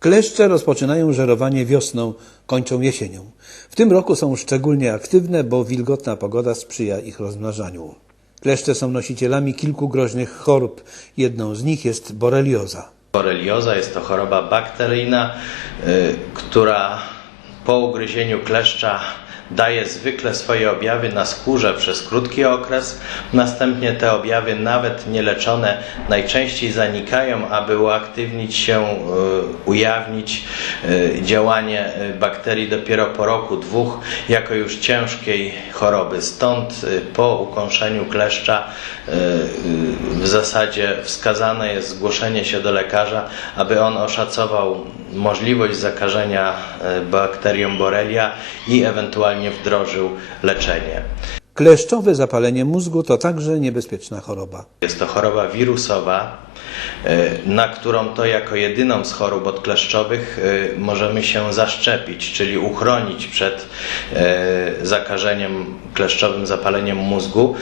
Kleszcze rozpoczynają żerowanie wiosną, kończą jesienią. W tym roku są szczególnie aktywne, bo wilgotna pogoda sprzyja ich rozmnażaniu. Kleszcze są nosicielami kilku groźnych chorób. Jedną z nich jest borelioza. Borelioza jest to choroba bakteryjna, y, która po ugryzieniu kleszcza daje zwykle swoje objawy na skórze przez krótki okres. Następnie te objawy, nawet nieleczone, najczęściej zanikają, aby uaktywnić się, y, ujawnić y, działanie y, bakterii dopiero po roku, dwóch, jako już ciężkiej choroby. Stąd po ukąszeniu kleszcza w zasadzie wskazane jest zgłoszenie się do lekarza, aby on oszacował możliwość zakażenia y, bakterią Borrelia i ewentualnie wdrożył leczenie. Kleszczowe zapalenie mózgu to także niebezpieczna choroba. Jest to choroba wirusowa, y, na którą to jako jedyną z chorób odkleszczowych y, możemy się zaszczepić, czyli uchronić przed y, zakażeniem kleszczowym zapaleniem mózgu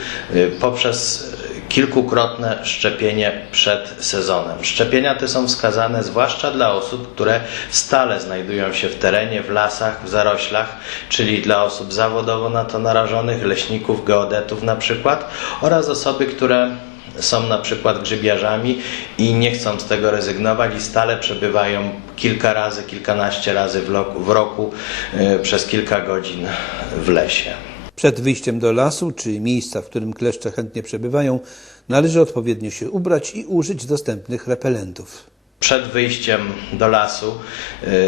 poprzez kilkukrotne szczepienie przed sezonem. Szczepienia te są wskazane zwłaszcza dla osób, które stale znajdują się w terenie, w lasach, w zaroślach, czyli dla osób zawodowo na to narażonych, leśników, geodetów na przykład oraz osoby, które są na przykład grzybiarzami i nie chcą z tego rezygnować i stale przebywają kilka razy, kilkanaście razy w roku, w roku y, przez kilka godzin w lesie. Przed wyjściem do lasu czy miejsca, w którym kleszcze chętnie przebywają, należy odpowiednio się ubrać i użyć dostępnych repelentów. Przed wyjściem do lasu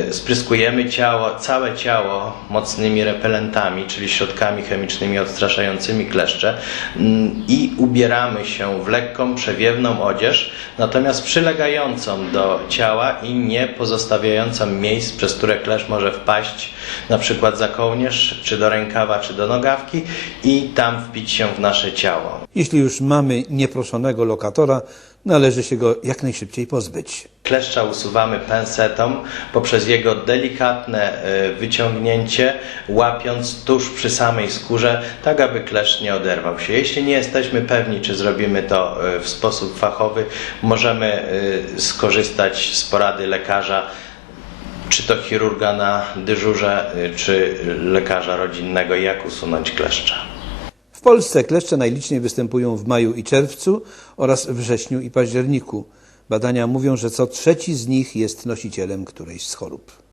y, spryskujemy ciało, całe ciało mocnymi repelentami, czyli środkami chemicznymi odstraszającymi kleszcze mm, i ubieramy się w lekką, przewiewną odzież, natomiast przylegającą do ciała i nie pozostawiającą miejsc, przez które kleszcz może wpaść, na przykład za kołnierz, czy do rękawa, czy do nogawki i tam wpić się w nasze ciało. Jeśli już mamy nieproszonego lokatora, należy się go jak najszybciej pozbyć. Kleszcza usuwamy pensetą poprzez jego delikatne e, wyciągnięcie, łapiąc tuż przy samej skórze, tak aby kleszcz nie oderwał się. Jeśli nie jesteśmy pewni, czy zrobimy to e, w sposób fachowy, możemy e, skorzystać z porady lekarza, czy to chirurga na dyżurze, czy lekarza rodzinnego, jak usunąć kleszcza. W Polsce kleszcze najliczniej występują w maju i czerwcu oraz wrześniu i październiku. Badania mówią, że co trzeci z nich jest nosicielem którejś z chorób.